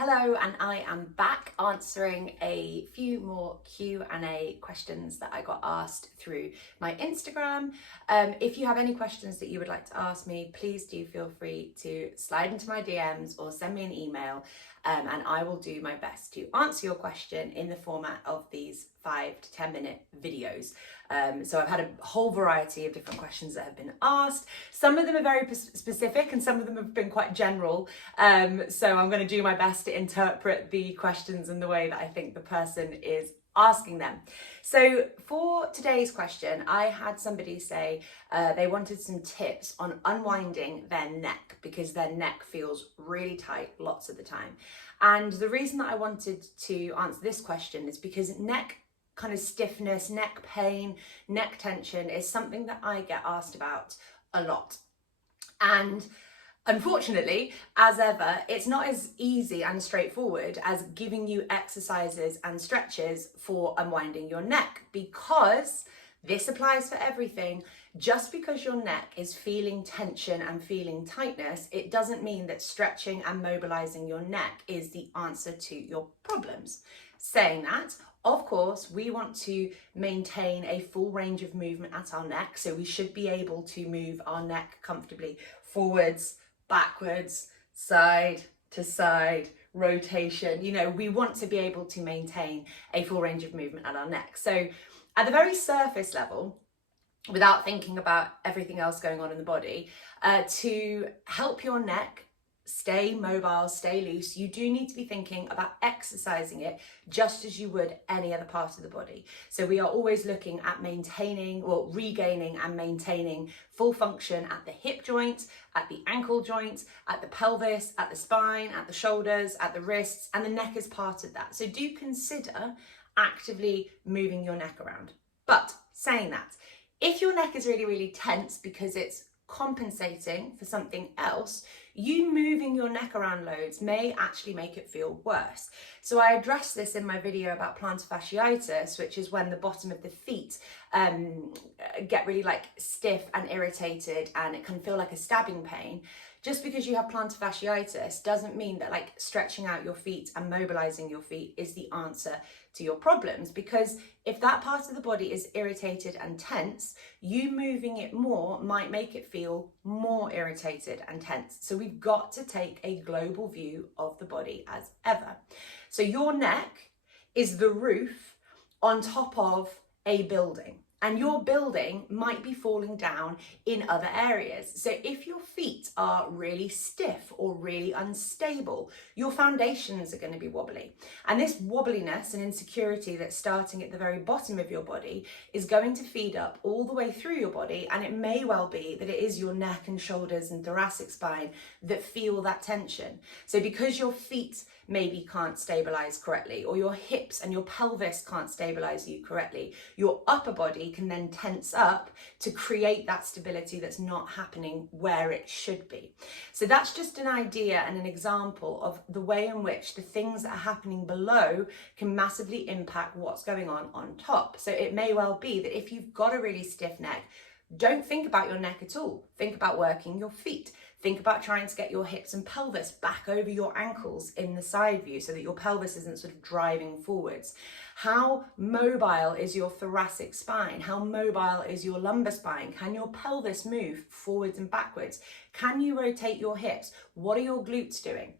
Hello, and I am back answering a few more Q&A questions that I got asked through my Instagram. If you have any questions that you would like to ask me, please do feel free to slide into my DMs or send me an email, and I will do my best to answer your question in the format of these 5 to 10 minute videos. So I've had a whole variety of different questions that have been asked. Some of them are very specific and some of them have been quite general. So I'm going to do my best to interpret the questions in the way that I think the person is asking them. So for today's question, I had somebody say they wanted some tips on unwinding their neck because their neck feels really tight lots of the time. And the reason that I wanted to answer this question is because neck kind of stiffness, neck pain, neck tension is something that I get asked about a lot. And unfortunately, as ever, it's not as easy and straightforward as giving you exercises and stretches for unwinding your neck, because this applies for everything. Just because your neck is feeling tension and feeling tightness, it doesn't mean that stretching and mobilizing your neck is the answer to your problems. Saying that, of course, we want to maintain a full range of movement at our neck, so we should be able to move our neck comfortably forwards, backwards, side to side, rotation. You know, we want to be able to maintain a full range of movement at our neck. So at the very surface level, without thinking about everything else going on in the body, to help your neck stay mobile, stay loose, you do need to be thinking about exercising it just as you would any other part of the body. So we are always looking at maintaining or regaining and maintaining full function at the hip joint, at the ankle joint, at the pelvis, at the spine, at the shoulders, at the wrists, and the neck is part of that. So do consider actively moving your neck around. But saying that, if your neck is really, really tense because it's compensating for something else, you moving your neck around loads may actually make it feel worse. So I addressed this in my video about plantar fasciitis, which is when the bottom of the feet get really like stiff and irritated and it can feel like a stabbing pain. Just because you have plantar fasciitis doesn't mean that like stretching out your feet and mobilizing your feet is the answer to your problems, because if that part of the body is irritated and tense, you moving it more might make it feel more irritated and tense. So we've got to take a global view of the body as ever. So your neck is the roof on top of a building, and your building might be falling down in other areas. So if your feet are really stiff or really unstable, your foundations are going to be wobbly. And this wobbliness and insecurity that's starting at the very bottom of your body is going to feed up all the way through your body. And it may well be that it is your neck and shoulders and thoracic spine that feel that tension. So because your feet maybe can't stabilize correctly, or your hips and your pelvis can't stabilize you correctly, your upper body can then tense up to create that stability that's not happening where it should be. So that's just an idea and an example of the way in which the things that are happening below can massively impact what's going on top. So it may well be that if you've got a really stiff neck, don't think about your neck at all. Think about working your feet. Think about trying to get your hips and pelvis back over your ankles in the side view so that your pelvis isn't sort of driving forwards. How mobile is your thoracic spine? How mobile is your lumbar spine? Can your pelvis move forwards and backwards? Can you rotate your hips? What are your glutes doing?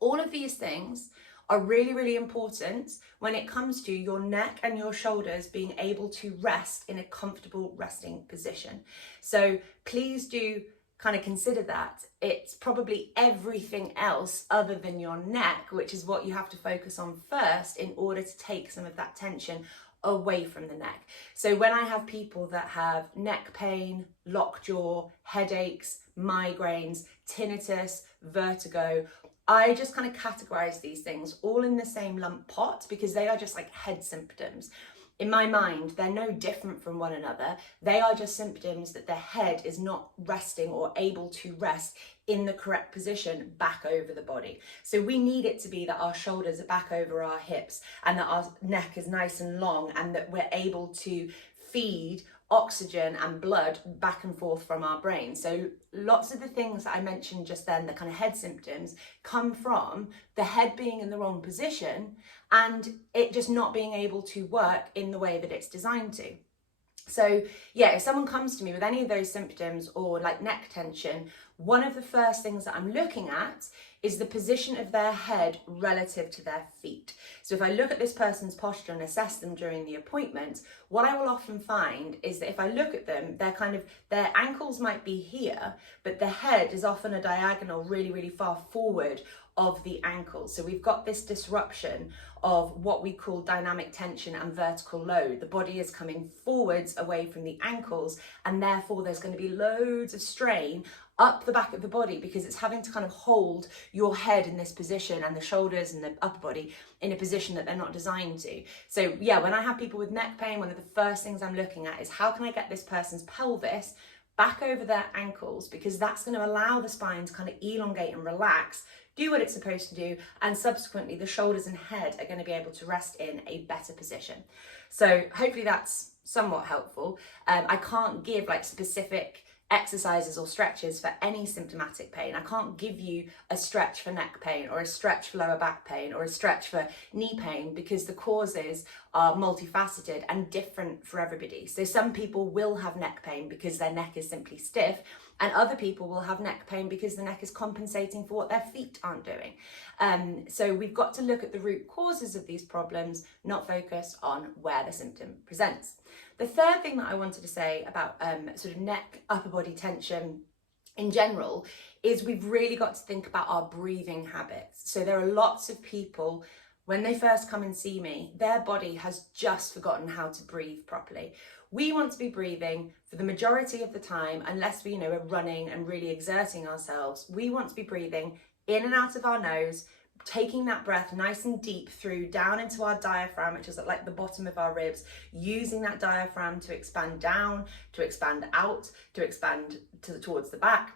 All of these things are really, really important when it comes to your neck and your shoulders being able to rest in a comfortable resting position. So please do kind of consider that. It's probably everything else other than your neck, which is what you have to focus on first in order to take some of that tension away from the neck. So when I have people that have neck pain, lockjaw, headaches, migraines, tinnitus, vertigo, I just kind of categorize these things all in the same lump pot because they are just like head symptoms. In my mind, they're no different from one another. They are just symptoms that the head is not resting or able to rest in the correct position back over the body. So we need it to be that our shoulders are back over our hips and that our neck is nice and long and that we're able to feed oxygen and blood back and forth from our brain. So lots of the things that I mentioned just then, the kind of head symptoms, come from the head being in the wrong position and it just not being able to work in the way that it's designed to. So yeah, if someone comes to me with any of those symptoms or like neck tension, one of the first things that I'm looking at is the position of their head relative to their feet. So if I look at this person's posture and assess them during the appointment, what I will often find is that if I look at them, their ankles might be here, but the head is often a diagonal really, really far forward of the ankles. So we've got this disruption of what we call dynamic tension and vertical load. The body is coming forwards away from the ankles, and therefore there's going to be loads of strain up the back of the body because it's having to kind of hold your head in this position and the shoulders and the upper body in a position that they're not designed to. So yeah, when I have people with neck pain, one of the first things I'm looking at is how can I get this person's pelvis back over their ankles, because that's going to allow the spine to kind of elongate and relax, do what it's supposed to do, and subsequently the shoulders and head are going to be able to rest in a better position. So hopefully that's somewhat helpful. I can't give like specific exercises or stretches for any symptomatic pain. I can't give you a stretch for neck pain or a stretch for lower back pain or a stretch for knee pain, because the causes are multifaceted and different for everybody. So some people will have neck pain because their neck is simply stiff, and other people will have neck pain because the neck is compensating for what their feet aren't doing. So we've got to look at the root causes of these problems, not focus on where the symptom presents. The third thing that I wanted to say about sort of neck, upper body tension in general is we've really got to think about our breathing habits. So there are lots of people, when they first come and see me, their body has just forgotten how to breathe properly. We want to be breathing for the majority of the time, unless we, are running and really exerting ourselves. We want to be breathing in and out of our nose, taking that breath nice and deep through down into our diaphragm, which is at like the bottom of our ribs, using that diaphragm to expand down, to expand out, to expand towards the back.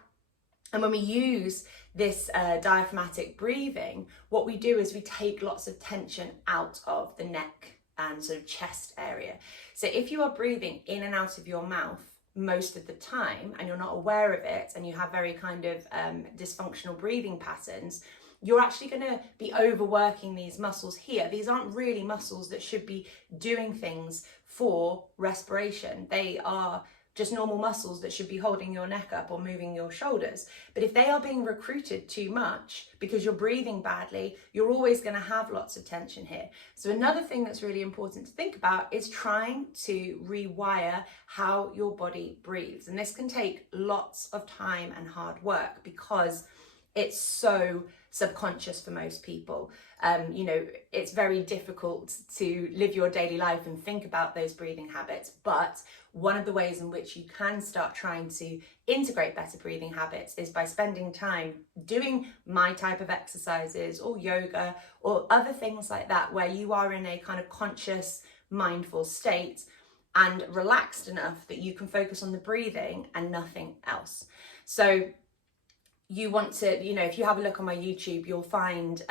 And when we use this diaphragmatic breathing, what we do is we take lots of tension out of the neck and sort of chest area. So if you are breathing in and out of your mouth most of the time and you're not aware of it, and you have very kind of dysfunctional breathing patterns, you're actually going to be overworking these muscles here. These aren't really muscles that should be doing things for respiration. They are just normal muscles that should be holding your neck up or moving your shoulders. But if they are being recruited too much because you're breathing badly, you're always going to have lots of tension here. So another thing that's really important to think about is trying to rewire how your body breathes. And this can take lots of time and hard work because it's so subconscious for most people. It's very difficult to live your daily life and think about those breathing habits, but one of the ways in which you can start trying to integrate better breathing habits is by spending time doing my type of exercises or yoga or other things like that, where you are in a kind of conscious, mindful state and relaxed enough that you can focus on the breathing and nothing else. So you want to, if you have a look on my YouTube, you'll find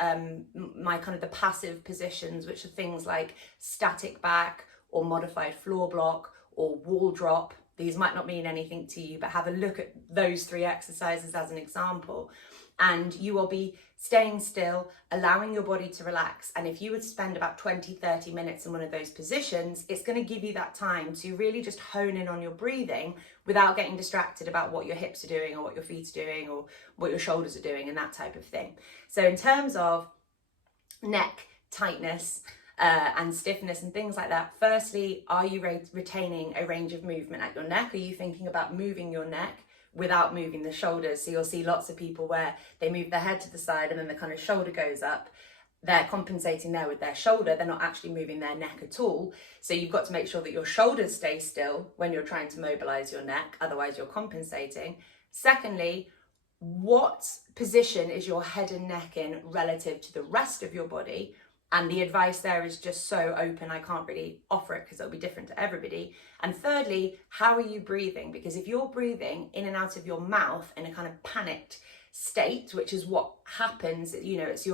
my kind of the passive positions, which are things like static back or modified floor block or wall drop. These might not mean anything to you, but have a look at those 3 exercises as an example. And you will be staying still, allowing your body to relax. And if you would spend about 20-30 minutes in one of those positions, it's going to give you that time to really just hone in on your breathing without getting distracted about what your hips are doing or what your feet are doing or what your shoulders are doing and that type of thing. So in terms of neck tightness and stiffness and things like that, firstly, are you retaining a range of movement at your neck? Are you thinking about moving your neck without moving the shoulders? So you'll see lots of people where they move their head to the side and then the kind of shoulder goes up. They're compensating there with their shoulder. They're not actually moving their neck at all. So you've got to make sure that your shoulders stay still when you're trying to mobilize your neck. Otherwise you're compensating. Secondly, what position is your head and neck in relative to the rest of your body? And the advice there is just so open, I can't really offer it because it'll be different to everybody. And thirdly, how are you breathing? Because if you're breathing in and out of your mouth in a kind of panicked state, which is what happens, it's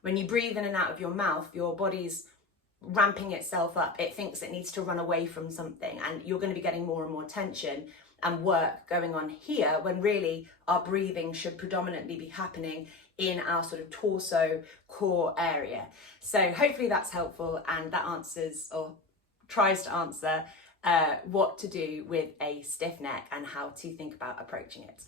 when you breathe in and out of your mouth, your body's ramping itself up. It thinks it needs to run away from something, and you're going to be getting more and more tension and work going on here, when really our breathing should predominantly be happening in our sort of torso core area. So hopefully that's helpful, and that answers, or tries to answer, what to do with a stiff neck and how to think about approaching it.